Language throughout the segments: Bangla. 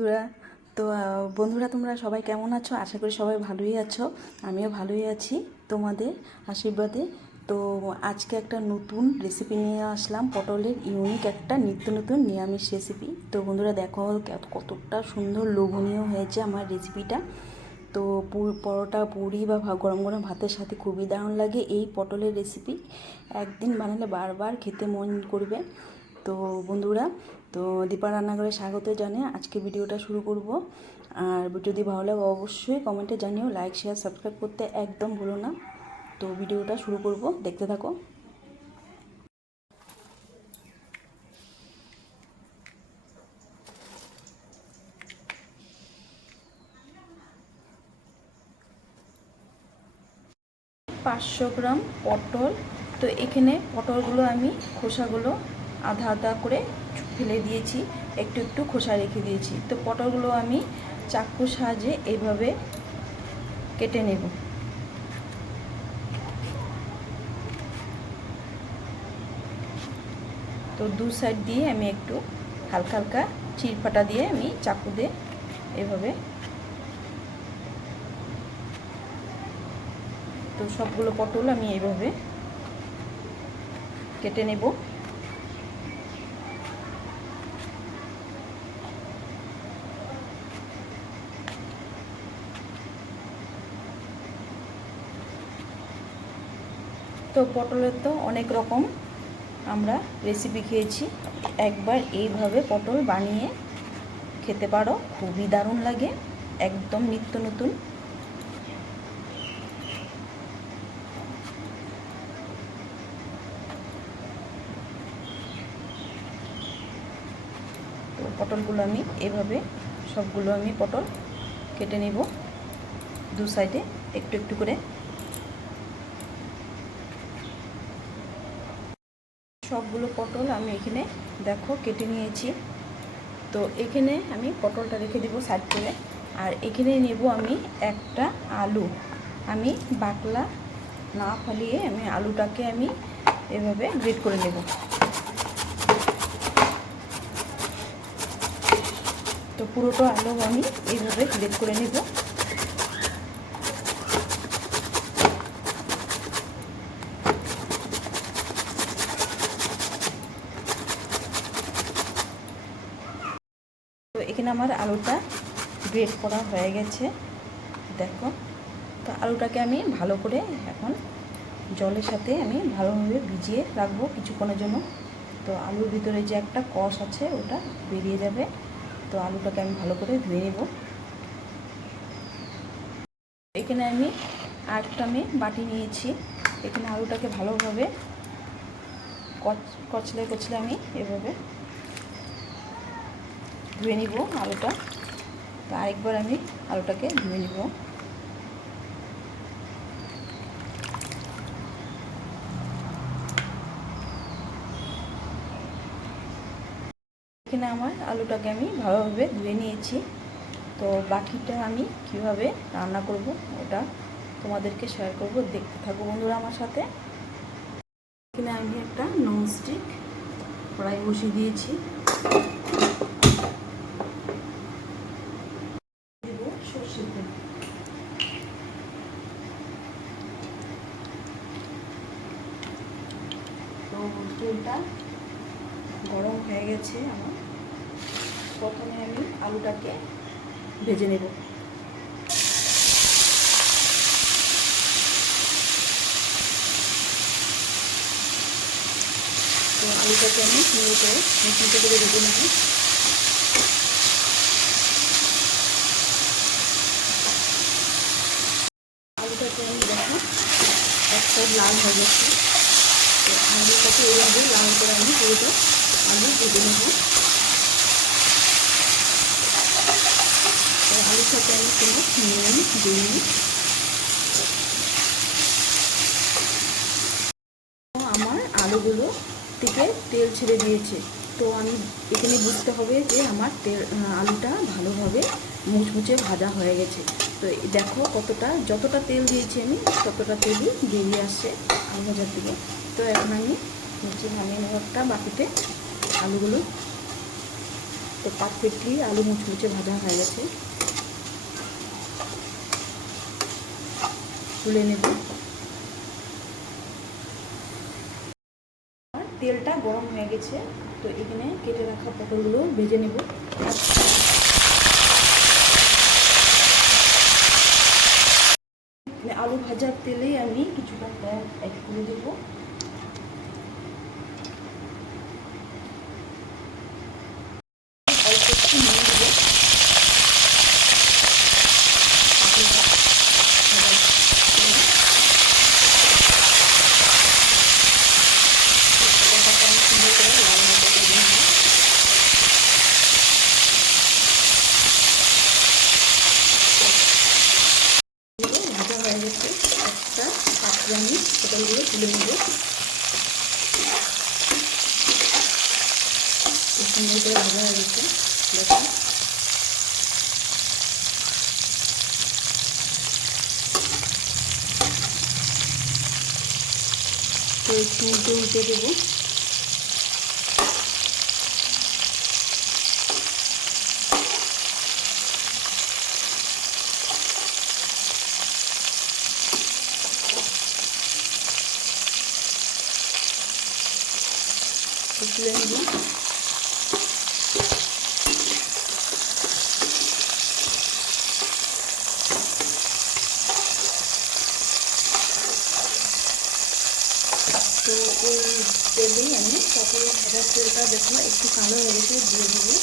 বন্ধুরা, তো বন্ধুরা, তোমরা সবাই কেমন আছো? আশা করি সবাই ভালোই আছো। আমিও ভালোই আছি তোমাদের আশীর্বাদে। তো, আজকে একটা নতুন রেসিপি নিয়ে আসলাম। পটলের ইউনিক একটা নিত্য নতুন নিরামিষ রেসিপি তো, বন্ধুরা, দেখো কত- কতটা সুন্দর লোভনীয় হয়েছে আমার রেসিপিটা তো পরোটা, পুরি বা গরম গরম ভাতের সাথে খুবই দারুণ লাগে এই পটলের রেসিপি একদিন বানালে বারবার খেতে মন করবে। তো বন্ধুরা, তো দীপা রান্নাঘরে স্বাগত জানিয়ে আজকে ভিডিওটা শুরু করব। আর যদি ভালো লাগে অবশ্যই কমেন্টে জানিও লাইক শেয়ার সাবস্ক্রাইব করতে একদম ভুলো না। তো ভিডিওটা শুরু করব, দেখতে থাকো। পাঁচশো গ্রাম পটল। তো এখানে পটলগুলো আমি খোসাগুলো আধা আধা করে ফেলে দিয়েছি, একটু একটু খোসা রেখে দিয়েছি। তো পটলগুলো আমি চাকুর সাহায্যে এইভাবে কেটে নেব। তো দু সাইড দিয়ে আমি একটু হালকা হালকা চিরফাটা দিয়ে আমি চাকু দিয়ে এভাবে তো সবগুলো পটল আমি এইভাবে কেটে নেব। তো পটলের তো অনেক রকম আমরা রেসিপি খেয়েছি। একবার এইভাবে পটল বানিয়ে খেতে পারো, খুবই দারুণ লাগে, একদম নিত্য নতুন। তো পটলগুলো আমি এভাবে সবগুলো আমি পটল কেটে নেব। দু সাইডে একটু একটু করে সবগুলো পটল আমি এখানে, দেখো, কেটে নিয়েছি। তো এখানে আমি পটলটা রেখে দেবো সাইড করে। আর এখানে নেব আমি একটা আলু। আমি বাকলা না ফালিয়ে আমি আলুটাকে আমি এভাবে গ্রেট করে নেব। তো পুরোটা আলু আমি এইভাবে গ্রেট করে নেব তো এখানে আমার আলুটা গ্রেট করা হয়ে গেছে। দেখো, তো আলুটাকে আমি ভালো করে এখন জলের সাথে আমি ভালোভাবে ভিজিয়ে রাখব কিছুক্ষণের জন্য। তো আলুর ভিতরে যে একটা কষ আছে, ওটা বেরিয়ে যাবে। তো আলুটাকে আমি ভালো করে ধুয়ে নেব। এখানে আমি আরেকটা আমি বাটি নিয়েছি। এখানে আলুটাকে ভালোভাবে কচ কচলে কচলে আমি এভাবে ধুয়ে নিব আলুটা। তো আরেকবার আমি আলুটাকে ধুয়ে নিব। এখানে আমার আলুটাকে আমি ভালোভাবে ধুয়ে নিয়েছি। তো বাকিটা আমি কীভাবে রান্না করব ওটা তোমাদেরকে শেয়ার করব, দেখতে থাকো বন্ধুরা আমার সাথে। এখানে আমি একটা ননস্টিক কড়াই বসিয়ে দিয়েছি দেব সর্ষের তেল তো তেলটা গরম হয়ে গেছে আমার প্রথমে আমি আলুটাকে ভেজে নেব। তো আলুটাকে আমি নিয়ে করে মিশিয়ে করে ভেজে নেব। আলুটাকে আমি দেখো এক সাইড লাল হয়ে গেছে। আলুটাকে এইভাবে লাল করে আমি পুরোটা আলু ভেজে নেব তো নুন আমার আলুগুলো থেকে তেল ছেড়ে দিয়েছে। তো আমি এখানে বুঝতে হবে যে আমার তেল আলুটা ভালোভাবে মুচমুচে ভাজা হয়ে গেছে। তো দেখো কতটা, যতটা তেল দিয়েছি আমি, ততটা তেলই বেরিয়ে আসছে আলু ভাজার দিকে। তো এখন আমি নিচে নামিয়ে নেব একটা বাকিতে আলুগুলো, তো পারফেক্টলি আলু মুচমুচে ভাজা হয়ে গেছে। তুলে নেব। তেলটা গরম হয়ে গেছে, তো এখানে কেটে রাখা পটলগুলো ভেজে নেব। আলু ভাজার তেলেই আমি কিছুটা প্যান অ্যাড করে দেবো অল্প একটু নুন দেবো কষাটা আমি সুন্দর করে লাল লাল করে ভেজে নেব। এগুলো ভাজা হয়ে গেছে একটা পাত্রে আমি পটলগুলো তুলে নেব খুব সুন্দর করে ভাজা হয়ে গেছে দেখো তো একটু উল্টে উল্টে দেবো তো তুলে নেব তো ওই তেলেই আমি পটল ভাজার তেলটা দেখো, একটু কালো হয়ে গেছে, দিয়ে দেবো।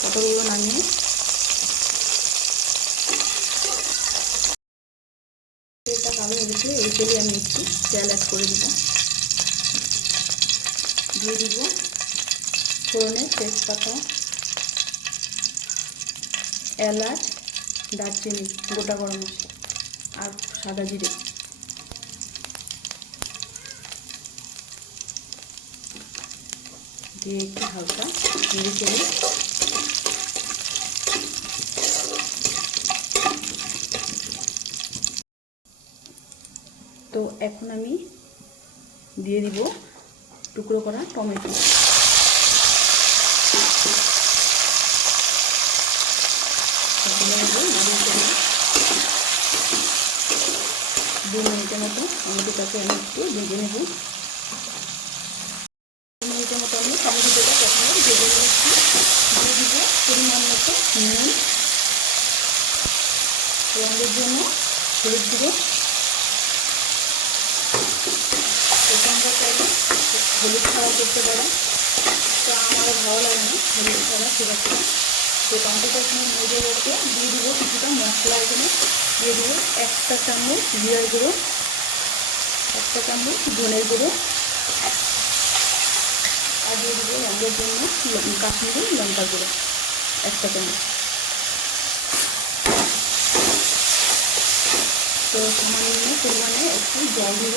পটলগুলো নামিয়ে। তেলটা কালো হয়ে গেছে, এই তেলে আমি একটু তেল অ্যাড করে দিব। দিয়ে দিব ফোড়নে তেজপাতা, এলাচ, দারচিনি, গোটা গরম আর সাদা জিরে। দিয়ে একটু হালকা নেড়ে চেড়ে তো এখন আমি দিয়ে দিব টুকরো করা টমেটো। দু মিনিটের মতো টমেটোটাকে আমি একটু ভেজে নেব দু মিনিটের মতো আমি টমেটোটা প্রথমে ভেজে নিয়েছি দিয়ে দিব পরিমাণ মতো নুন রঙের জন্য হলুদ দিব তোমরা চাইলে হলুদ ছাড়া করতে পারো তো আমার ভালো লাগে না হলুদ ছাড়া খুব একটা। তো টমেটোটা এখানে ভেজে রেখে দিয়ে দিব কিছুটা মশলা এখানে। দিয়ে দিব একটা চামচ জিরার গুঁড়ো, একটা চামচ ধনের গুঁড়ো। আর দিয়ে দিব রঙের জন্য কাশ্মীরি লঙ্কা গুঁড়ো, একটা চামচ। তো সামান্য পরিমাণে একটু জল দিব।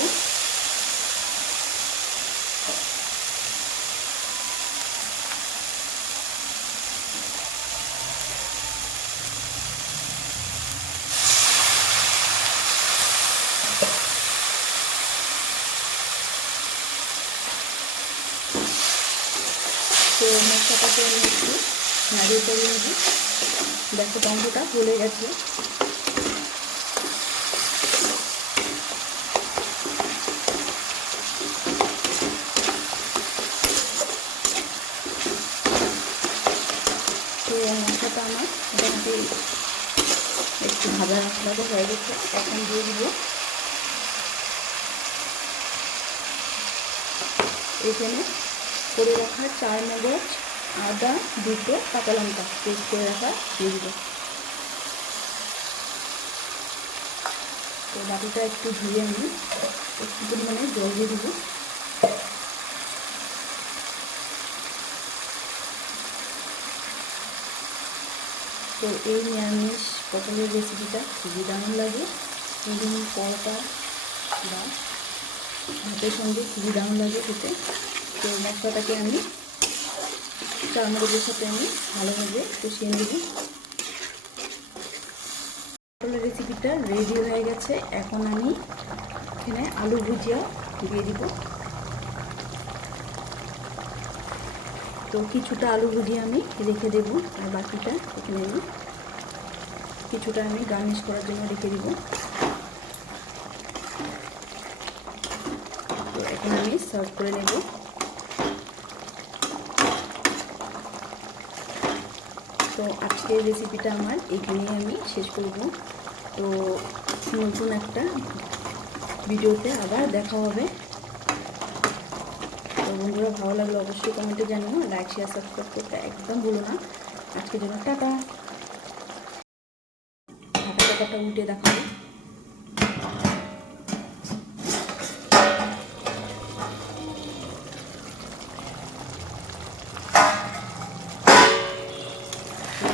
তো মশলাটাকে আমি একটু নাড়িয়ে করে নেব দেখো টমেটোটা গলে গেছে তো মশলাটা আমার মোটামুটি একটু ভাজা মশলাটা হয়ে গেছে, এখন দিয়ে দিব। এখানে করে রাখা চার মগজ আদা, দুটো কাঁচা লঙ্কা পেস্ট করে রাখা দিয়ে দিব। তো বাটিটা একটু ধুয়ে আমি একটু পরিমাণে জল দিয়ে দিব। তো এই নিরামিষ পটলের রেসিপিটা খুবই দারুণ লাগে। এবং পরোটা বা ভাতের সঙ্গে খুবই দারুণ লাগে খেতে। তো মশলাটাকে আমি চারমগজের সাথে আমি ভালোভাবে কষিয়ে নেব। পটলের রেসিপিটা রেডি হয়ে গেছে। এখন আমি এখানে আলু ভুজিয়া দিয়ে দিব। তো কিছুটা আলু ভুজিয়ে আমি রেখে দেবো আর বাকিটা এখানে আমি কিছুটা আমি গার্নিশ করার জন্য রেখে দিব। তো এখন আমি সার্ভ করে নেব। তো আজকের রেসিপিটা আমার এখানেই আমি শেষ করব। তো নতুন একটা ভিডিওতে আবার দেখা হবে। বন্ধুরা ভালো লাগলে অবশ্যই কমেন্টে জানিও লাইক শেয়ার সাবস্ক্রাইব করতে একদম ভুলো না। আজকের জন্য টাটা। ঢাকা টাকাটা উল্টে দেখাবো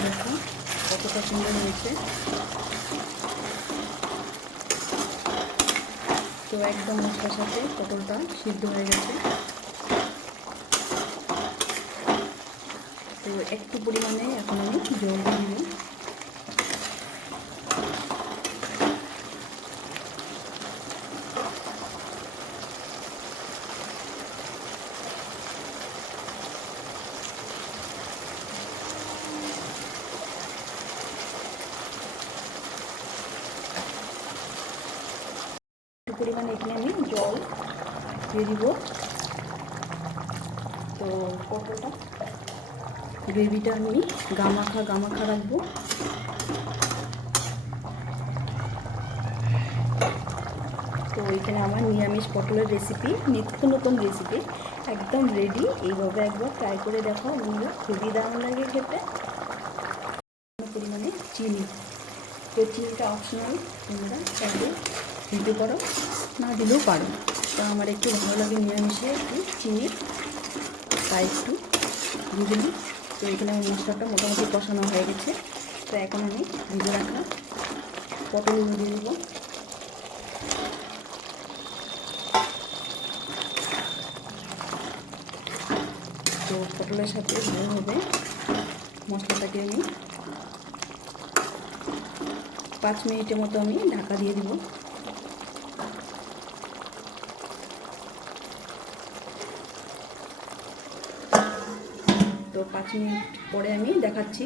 দেখো কতটা সুন্দর হয়েছে। তো একদম মশলার সাথে পটলটা সিদ্ধ হয়ে গেছে। একটু পরিমাণে এখন আমি জল দিয়ে পরিমাণে এখানে আমি জল দিয়ে দিব। তো পটলটা গ্রেভিটা আমি গামাখা গামাখা রাখব। তো এখানে আমার নিরামিষ পটলের রেসিপি নিত্য নতুন রেসিপি একদম রেডি এইভাবে একবার ট্রাই করে দেখো বন্ধুরা, খুবই দারুণ লাগে খেতে। পরিমাণে চিনি। তো চিনিটা অপশনাল তোমরা চাইলে দিতে পারো না দিলেও পারো। তো আমার একটু ভালো লাগে নিরামিষে একটু চিনি, তাই একটু বুঝে নিই তো এখানে আমার মশলাটা মোটামুটি কষানো হয়ে গেছে। তো এখন আমি ভিজে রাখা পটল দিয়ে দেবো। তো পটলের সাথে ভালোভাবে মশলাটাকে আমি পাঁচ মিনিটের মতো আমি ঢাকা দিয়ে দিব তো পাঁচ মিনিট পরে আমি দেখাচ্ছি।